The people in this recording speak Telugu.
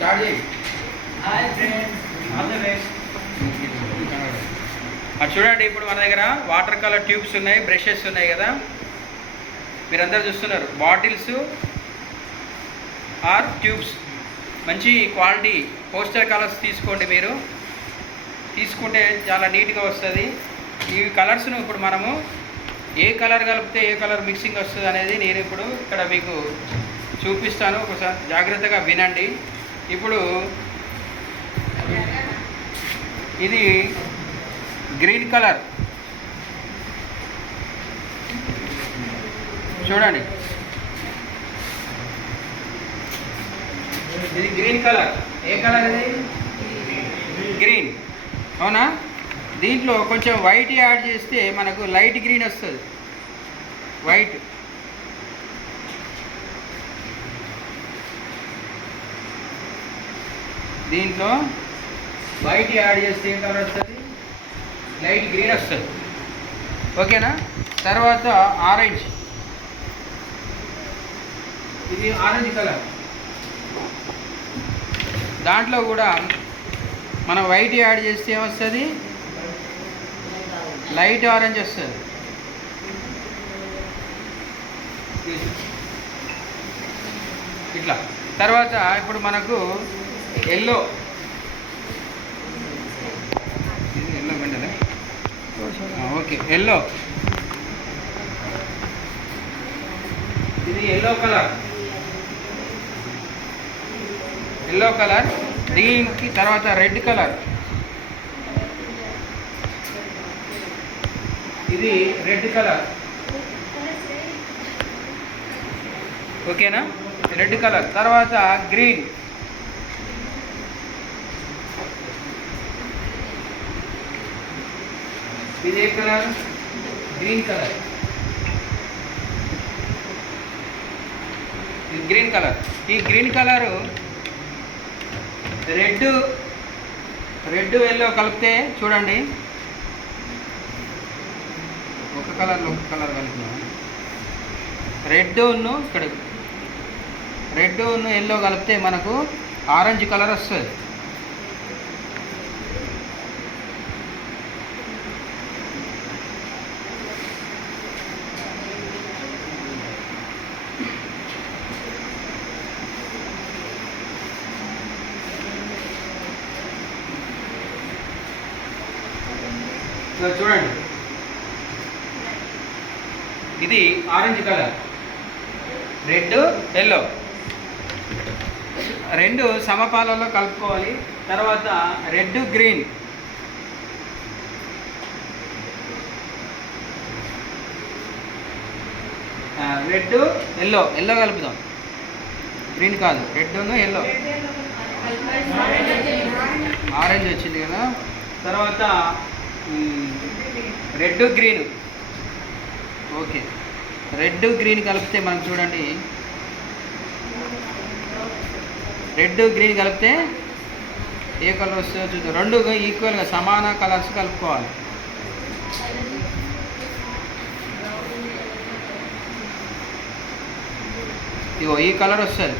స్టార్ట్ చేయి. Hi friends, all the best. అది చూడండి, ఇప్పుడు మన దగ్గర వాటర్ కలర్ ట్యూబ్స్ ఉన్నాయి, బ్రషెస్ ఉన్నాయి కదా, మీరందరూ చూస్తున్నారు. బాటిల్స్ ఆర్ ట్యూబ్స్ మంచి క్వాలిటీ పోస్టర్ కలర్స్ తీసుకోండి. మీరు తీసుకుంటే చాలా నీట్గా వస్తుంది. ఈ కలర్స్ను ఇప్పుడు మనము ఏ కలర్ కలిపితే ఏ కలర్ మిక్సింగ్ వస్తుంది అనేది నేను ఇప్పుడు ఇక్కడ మీకు చూపిస్తాను. ఒకసారి జాగ్రత్తగా వినండి. ఇప్పుడు ఇది గ్రీన్ కలర్ చూడండి, ఇది గ్రీన్ కలర్. ఏ కలర్ ఇది? గ్రీన్, అవునా? దీంట్లో కొంచెం వైట్ యాడ్ చేస్తే మనకు లైట్ గ్రీన్ వస్తుంది. వైట్, దీంట్లో వైట్ యాడ్ చేస్తే ఏం కలర్ వస్తుంది? లైట్ గ్రీన్ వస్తుంది. ఓకేనా? తర్వాత ఆరెంజ్, ఇది ఆరెంజ్ కలర్. దాంట్లో కూడా మనం వైట్ యాడ్ చేస్తే ఏమొస్తుంది? లైట్ ఆరెంజ్ వస్తుంది. ఇట్లా. తర్వాత ఇప్పుడు మనకు ఎల్లో, ఇది ఎల్లో వెంటనే ఓకే. ఎల్లో, ఇది ఎల్లో కలర్. Yellow colour. దీనికి తర్వాత రెడ్ కలర్, ఇది రెడ్ కలర్. ఓకేనా? Red colour. తర్వాత గ్రీన్, ఇది ఏ కలర్? Green colour. ఇది గ్రీన్ కలర్. ఈ గ్రీన్ కలరు రెడ్ ఎల్లో కలిపితే చూడండి, ఒక కలర్లో ఒక కలర్ కలిపినా. రెడ్ను ఇక్కడ రెడ్ను ఎల్లో కలిపితే మనకు ఆరెంజ్ కలర్ వస్తుంది. చూడండి, ఇది ఆరెంజ్ కలర్, రెడ్ ఎల్లో రెండు సమపాలలో కలుపుకోవాలి. తర్వాత red green, red yellow, yellow కలుపుదాం. గ్రీన్ కాదు, రెడ్ను ఎల్లో. ఆరెంజ్ వచ్చింది కదా. తర్వాత red green. Okay, red green కలిపితే మనం చూడండి, రెడ్ గ్రీన్ కలిపితే ఏ కలర్ వస్తుందో చూద్దాం. రెండు ఈక్వల్గా సమాన కలర్స్ కలుపుకోవాలి. ఇగో ఈ కలర్ వస్తుంది.